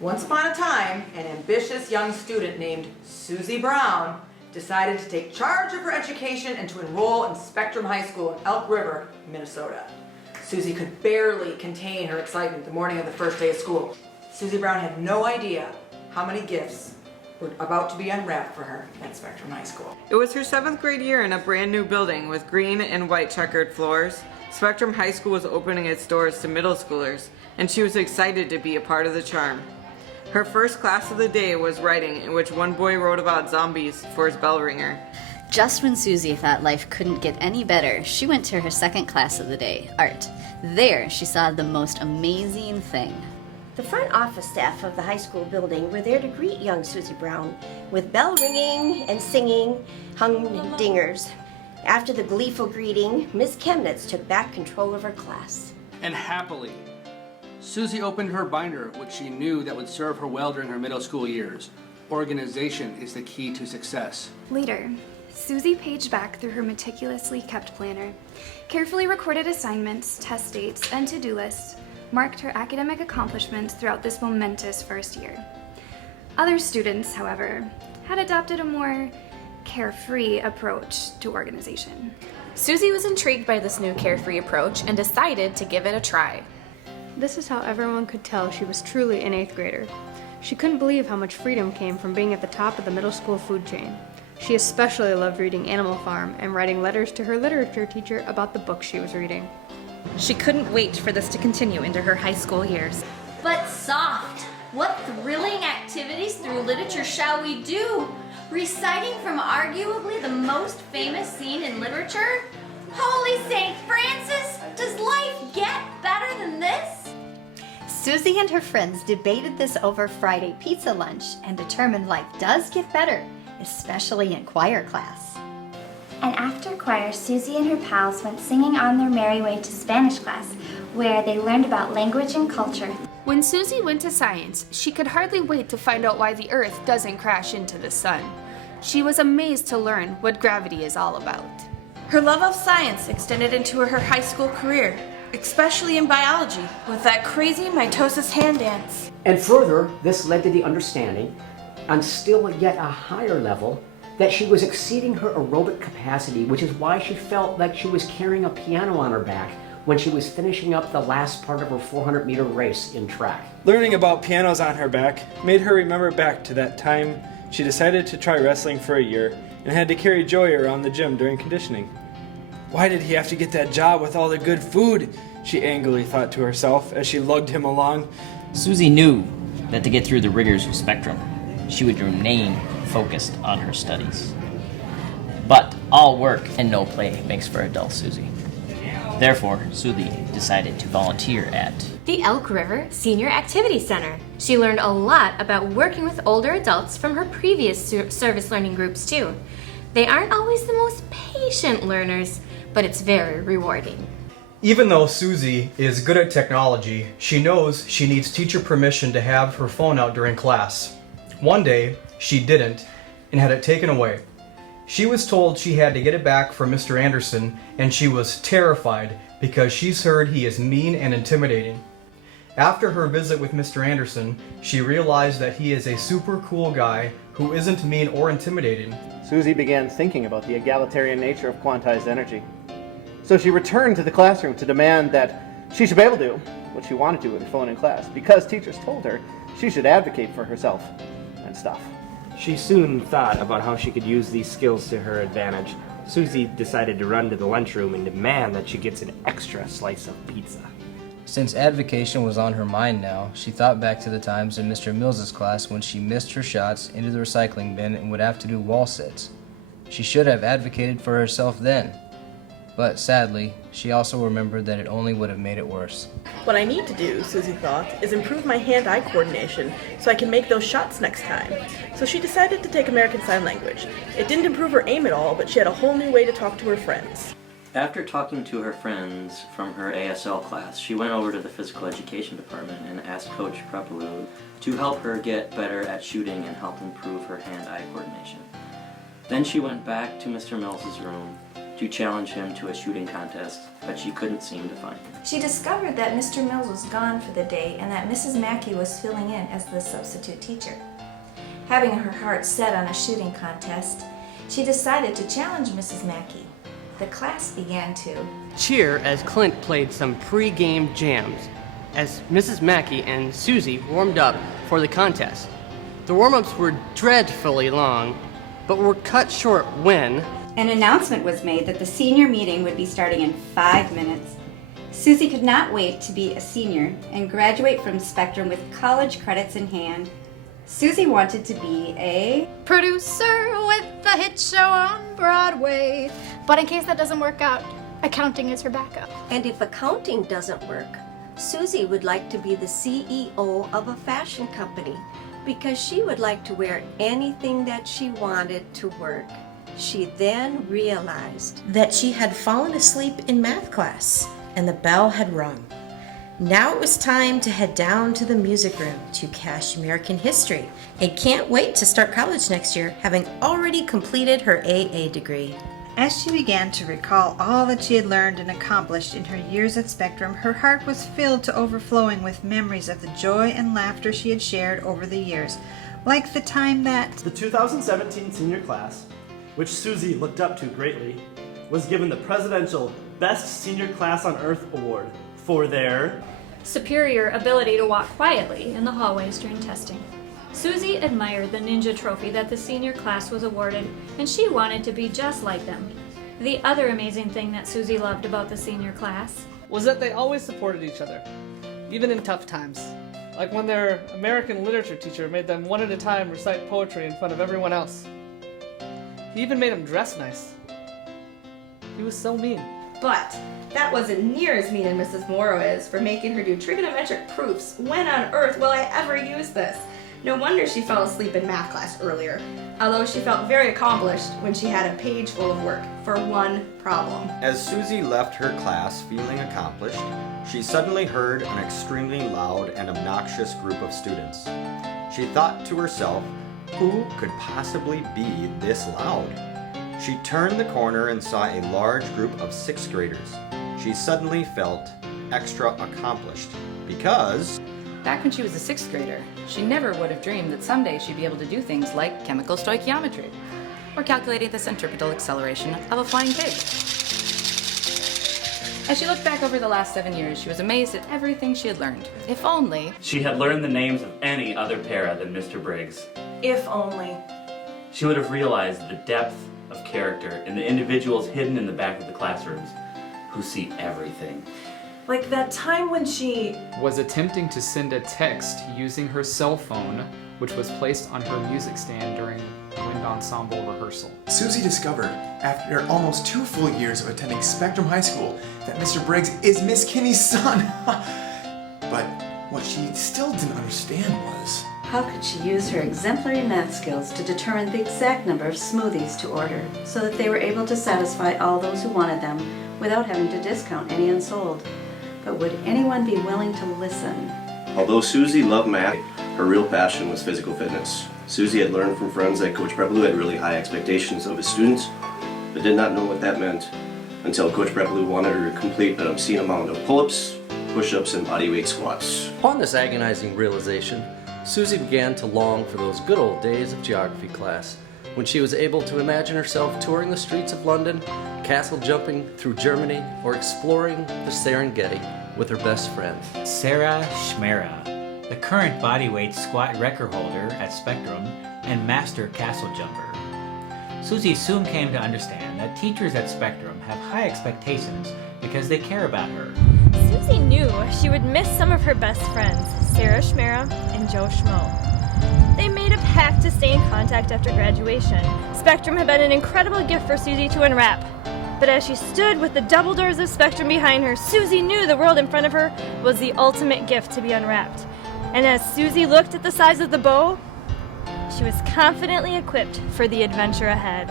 Once upon a time, an ambitious young student named Susie Brown decided to take charge of her education and to enroll in Spectrum High School in Elk River, Minnesota. Susie could barely contain her excitement the morning of the first day of school. Susie Brown had no idea how many gifts were about to be unwrapped for her at Spectrum High School. It was her 7th grade year in a brand new building with green and white checkered floors. Spectrum High School was opening its doors to middle schoolers, and she was excited to be a part of the charm. Her first class of the day was writing, in which one boy wrote about zombies for his bell ringer. Just when Susie thought life couldn't get any better, she went to her second class of the day, art. There, she saw the most amazing thing. The front office staff of the high school building were there to greet young Susie Brown with bell ringing and singing humdingers. After the gleeful greeting, Miss Chemnitz took back control of her class. And happily, Susie opened her binder, which she knew that would serve her well during her middle school years. Organization is the key to success. Later, Susie paged back through her meticulously kept planner, carefully recorded assignments, test dates, and to-do lists, marked her academic accomplishments throughout this momentous first year. Other students, however, had adopted a more carefree approach to organization. Susie was intrigued by this new carefree approach and decided to give it a try. This is how everyone could tell she was truly an 8th grader. She couldn't believe how much freedom came from being at the top of the middle school food chain. She especially loved reading Animal Farm and writing letters to her literature teacher about the books she was reading. She couldn't wait for this to continue into her high school years. But soft! What thrilling activities through literature shall we do? Reciting from arguably the most famous scene in literature? Holy St. Francis! Does life get better than this? Susie and her friends debated this over Friday pizza lunch and determined life does get better, especially in choir class. And after choir, Susie and her pals went singing on their merry way to Spanish class, where they learned about language and culture. When Susie went to science, she could hardly wait to find out why the Earth doesn't crash into the sun. She was amazed to learn what gravity is all about. Her love of science extended into her high school career, especially in biology, with that crazy mitosis hand dance. And further, this led to the understanding, on still yet a higher level, that she was exceeding her aerobic capacity, which is why she felt like she was carrying a piano on her back when she was finishing up the last part of her 400-meter race in track. Learning about pianos on her back made her remember back to that time she decided to try wrestling for a year and had to carry Joey around the gym during conditioning. Why did he have to get that job with all the good food? She angrily thought to herself as she lugged him along. Susie knew that to get through the rigors of Spectrum, she would remain focused on her studies. But all work and no play makes for a dull Susie. Therefore, Susie decided to volunteer at the Elk River Senior Activity Center. She learned a lot about working with older adults from her previous service learning groups too. They aren't always the most patient learners, but it's very rewarding. Even though Susie is good at technology, she knows she needs teacher permission to have her phone out during class. One day, she didn't and had it taken away. She was told she had to get it back from Mr. Anderson, and she was terrified because she's heard he is mean and intimidating. After her visit with Mr. Anderson, she realized that he is a super cool guy who isn't mean or intimidating. Susie began thinking about the egalitarian nature of quantized energy. So she returned to the classroom to demand that she should be able to do what she wanted to with her phone in class, because teachers told her she should advocate for herself and stuff. She soon thought about how she could use these skills to her advantage. Susie decided to run to the lunchroom and demand that she gets an extra slice of pizza. Since advocation was on her mind now, she thought back to the times in Mr. Mills's class when she missed her shots into the recycling bin and would have to do wall sits. She should have advocated for herself then. But sadly, she also remembered that it only would have made it worse. What I need to do, Susie thought, is improve my hand-eye coordination so I can make those shots next time. So she decided to take American Sign Language. It didn't improve her aim at all, but she had a whole new way to talk to her friends. After talking to her friends from her ASL class, she went over to the physical education department and asked Coach Prepperud to help her get better at shooting and help improve her hand-eye coordination. Then she went back to Mr. Mills's room to challenge him to a shooting contest, but she couldn't seem to find him. She discovered that Mr. Mills was gone for the day and that Mrs. Mackey was filling in as the substitute teacher. Having her heart set on a shooting contest, she decided to challenge Mrs. Mackey. The class began to cheer as Clint played some pre-game jams as Mrs. Mackey and Susie warmed up for the contest. The warm-ups were dreadfully long, but were cut short when an announcement was made that the senior meeting would be starting in 5 minutes. Susie could not wait to be a senior and graduate from Spectrum with college credits in hand. Susie wanted to be a producer with a hit show on Broadway. But in case that doesn't work out, accounting is her backup. And if accounting doesn't work, Susie would like to be the CEO of a fashion company because she would like to wear anything that she wanted to work. She then realized that she had fallen asleep in math class and the bell had rung. Now it was time to head down to the music room to cash American history and can't wait to start college next year, having already completed her AA degree. As she began to recall all that she had learned and accomplished in her years at Spectrum, her heart was filled to overflowing with memories of the joy and laughter she had shared over the years, like the time that the 2017 senior class, which Susie looked up to greatly, was given the Presidential Best Senior Class on Earth Award for their superior ability to walk quietly in the hallways during testing. Susie admired the ninja trophy that the senior class was awarded, and she wanted to be just like them. The other amazing thing that Susie loved about the senior class was that they always supported each other, even in tough times. Like when their American literature teacher made them one at a time recite poetry in front of everyone else. He even made them dress nice. He was so mean. But that wasn't near as mean as Mrs. Morrow is for making her do trigonometric proofs. When on earth will I ever use this? No wonder she fell asleep in math class earlier, although she felt very accomplished when she had a page full of work for one problem. As Susie left her class feeling accomplished, she suddenly heard an extremely loud and obnoxious group of students. She thought to herself, who could possibly be this loud? She turned the corner and saw a large group of 6th graders. She suddenly felt extra accomplished because back when she was a 6th grader, she never would have dreamed that someday she'd be able to do things like chemical stoichiometry or calculating the centripetal acceleration of a flying pig. As she looked back over the last 7 years, she was amazed at everything she had learned. If only she had learned the names of any other para than Mr. Briggs. If only she would have realized the depth of character in the individuals hidden in the back of the classrooms who see everything. like that time when she was attempting to send a text using her cell phone, which was placed on her music stand during wind ensemble rehearsal. Susie discovered, after almost 2 full years of attending Spectrum High School, that Mr. Briggs is Miss Kinney's son. But what she still didn't understand was, how could she use her exemplary math skills to determine the exact number of smoothies to order so that they were able to satisfy all those who wanted them without having to discount any unsold? But would anyone be willing to listen? Although Susie loved math, her real passion was physical fitness. Susie had learned from friends that Coach Prepalou had really high expectations of his students, but did not know what that meant until Coach Prepalou wanted her to complete an obscene amount of pull-ups, push-ups, and bodyweight squats. Upon this agonizing realization, Susie began to long for those good old days of geography class, when she was able to imagine herself touring the streets of London, castle jumping through Germany, or exploring the Serengeti with her best friend, Sarah Schmera, the current bodyweight squat record holder at Spectrum and master castle jumper. Susie soon came to understand that teachers at Spectrum have high expectations because they care about her. Susie knew she would miss some of her best friends, Sarah Schmera and Joe Schmo. They made a pact to stay in contact after graduation. Spectrum had been an incredible gift for Susie to unwrap. But as she stood with the double doors of Spectrum behind her, Susie knew the world in front of her was the ultimate gift to be unwrapped. And as Susie looked at the size of the bow, she was confidently equipped for the adventure ahead.